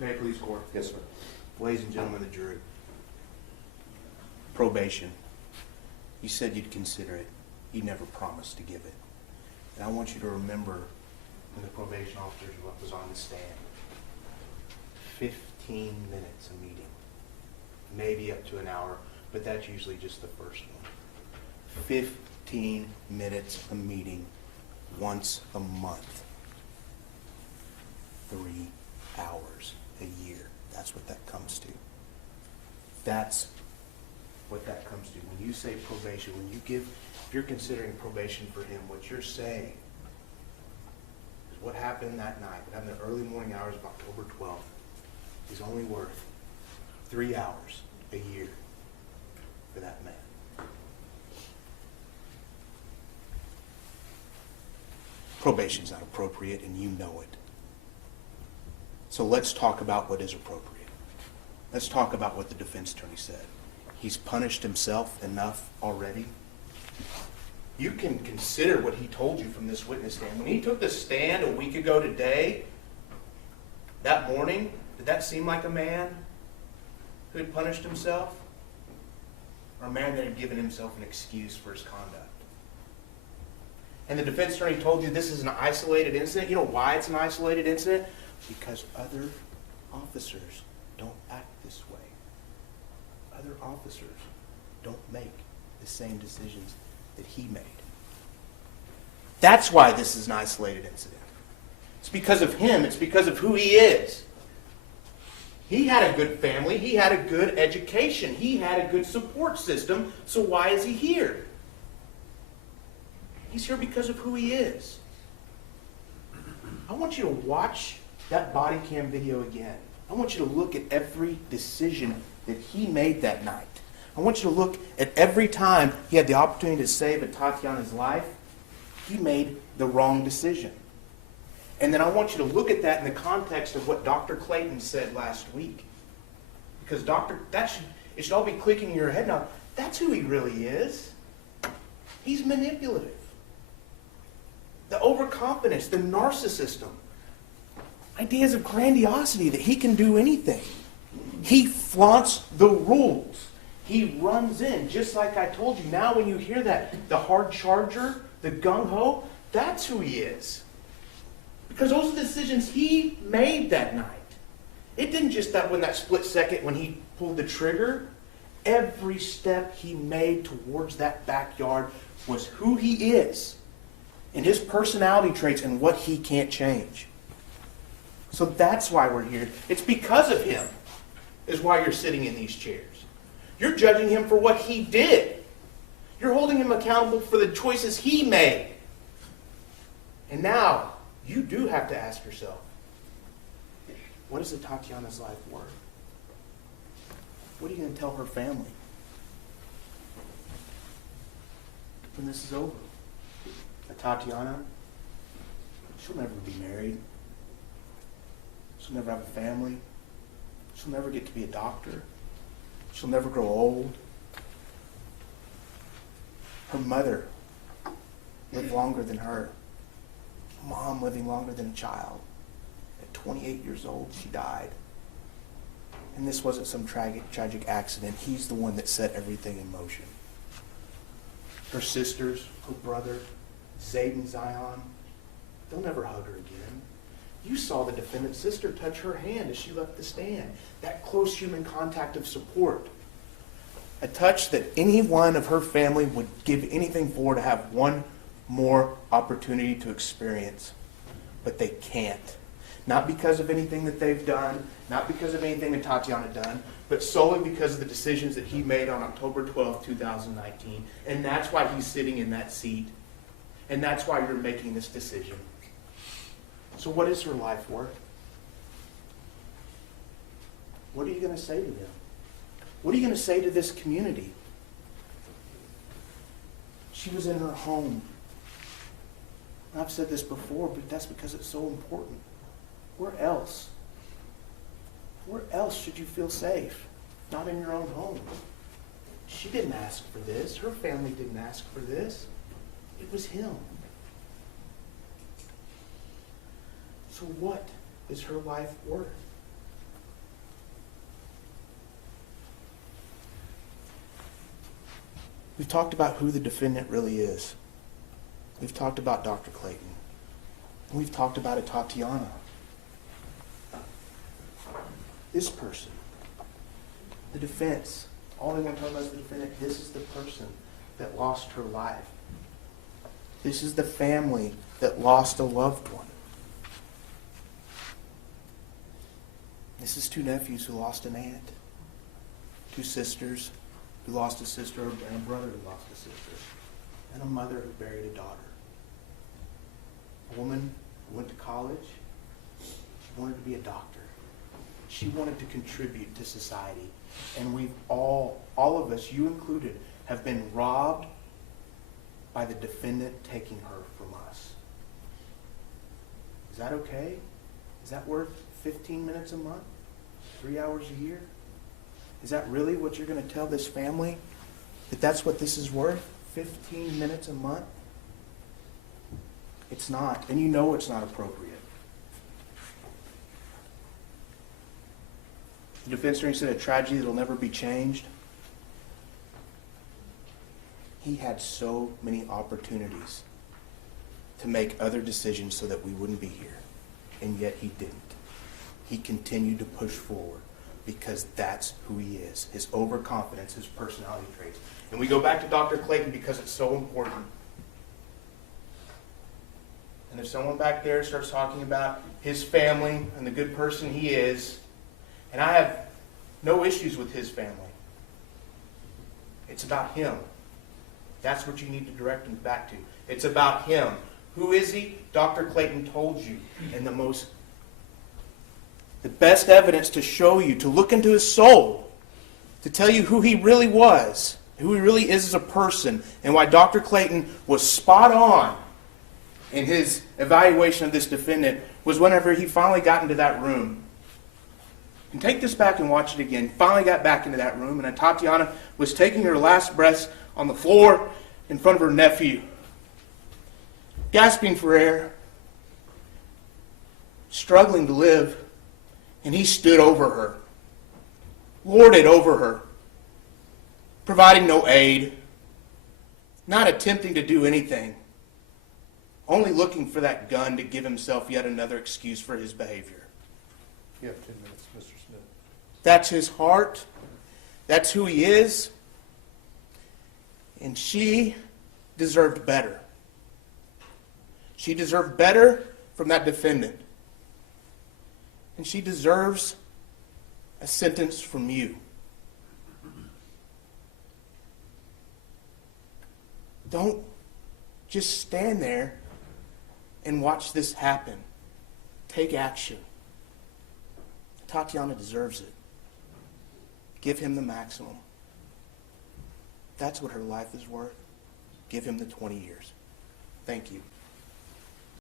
May it please the court. Yes, sir. Ladies and gentlemen of the jury, probation. You said you'd consider it. You never promised to give it. And I want you to remember when the probation officer was on the stand. 15 minutes a meeting. Maybe up to an hour, but that's usually just the first one. 15 minutes a meeting once a month. 3 hours a year. That's what that comes to. That's what that comes to. When you say probation, if you're considering probation for him, what you're saying is what happened that night, what happened in the early morning hours of October 12th, is only worth 3 hours a year for that man. Probation's not appropriate, and you know it. So let's talk about what is appropriate. Let's talk about what the defense attorney said. He's punished himself enough already. You can consider what he told you from this witness stand. When he took the stand a week ago today, that morning, did that seem like a man who had punished himself? Or a man that had given himself an excuse for his conduct? And the defense attorney told you this is an isolated incident. You know why it's an isolated incident? Because other officers don't act this way. Other officers don't make the same decisions that he made. That's why this is an isolated incident. It's because of him. It's because of who he is. He had a good family. He had a good education. He had a good support system. So why is he here? He's here because of who he is. I want you to watch that body cam video again. I want you to look at every decision that he made that night. I want you to look at every time he had the opportunity to save Atatiana's life, he made the wrong decision. And then I want you to look at that in the context of what Dr. Clayton said last week. Because it should all be clicking in your head now. That's who he really is. He's manipulative. The overconfidence, the narcissism. Ideas of grandiosity, that he can do anything. He flaunts the rules. He runs in, just like I told you. Now when you hear that, the hard charger, the gung-ho, that's who he is. Because those are the decisions he made that night. It didn't just that split second when he pulled the trigger. Every step he made towards that backyard was who he is. And his personality traits and what he can't change. So that's why we're here. It's because of him is why you're sitting in these chairs. You're judging him for what he did. You're holding him accountable for the choices he made. And now, you do have to ask yourself, what is Atatiana's life worth? What are you going to tell her family when this is over? Atatiana, she'll never be married. She'll never have a family. She'll never get to be a doctor. She'll never grow old. Her mother lived longer than her. Mom living longer than a child. At 28 years old, she died. And this wasn't some tragic accident. He's the one that set everything in motion. Her sisters, her brother, Zayd and Zion, they'll never hug her again. You saw the defendant's sister touch her hand as she left the stand. That close human contact of support. A touch that anyone of her family would give anything for, to have one more opportunity to experience. But they can't. Not because of anything that they've done, not because of anything that Tatiana done, but solely because of the decisions that he made on October 12, 2019. And that's why he's sitting in that seat. And that's why you're making this decision. So what is her life worth? What are you going to say to them? What are you going to say to this community? She was in her home. I've said this before, but that's because it's so important. Where else? Where else should you feel safe? Not in your own home. She didn't ask for this. Her family didn't ask for this. It was him. So what is her life worth? We've talked about who the defendant really is. We've talked about Dr. Clayton. We've talked about Atatiana. This person, the defense, all they want to talk about is the defendant. This is the person that lost her life. This is the family that lost a loved one. This is two nephews who lost an aunt. Two sisters who lost a sister, and a brother who lost a sister. And a mother who buried a daughter. A woman who went to college. She wanted to be a doctor. She wanted to contribute to society. And we've all of us, you included, have been robbed by the defendant taking her from us. Is that okay? Is that worth 15 minutes a month? 3 hours a year? Is that really what you're going to tell this family? That that's what this is worth? 15 minutes a month? It's not. And you know it's not appropriate. The defense attorney said a tragedy that will never be changed. He had so many opportunities to make other decisions so that we wouldn't be here. And yet he didn't. He continued to push forward because that's who he is. His overconfidence, his personality traits. And we go back to Dr. Clayton because it's so important. And if someone back there starts talking about his family and the good person he is, and I have no issues with his family. It's about him. That's what you need to direct him back to. It's about him. Who is he? Dr. Clayton told you. And the best evidence to show you, to look into his soul, to tell you who he really was, who he really is as a person, and why Dr. Clayton was spot on in his evaluation of this defendant, was whenever he finally got into that room. And take this back and watch it again. Finally got back into that room, and Atatiana was taking her last breaths on the floor in front of her nephew, gasping for air, struggling to live, and he stood over her, lorded over her, providing no aid, not attempting to do anything, only looking for that gun to give himself yet another excuse for his behavior. You have 10 minutes, Mr. Smith. That's his heart. That's who he is. And she deserved better. She deserved better from that defendant. And she deserves a sentence from you. Don't just stand there and watch this happen. Take action. Atatiana deserves it. Give him the maximum. That's what her life is worth. Give him the 20 years. Thank you.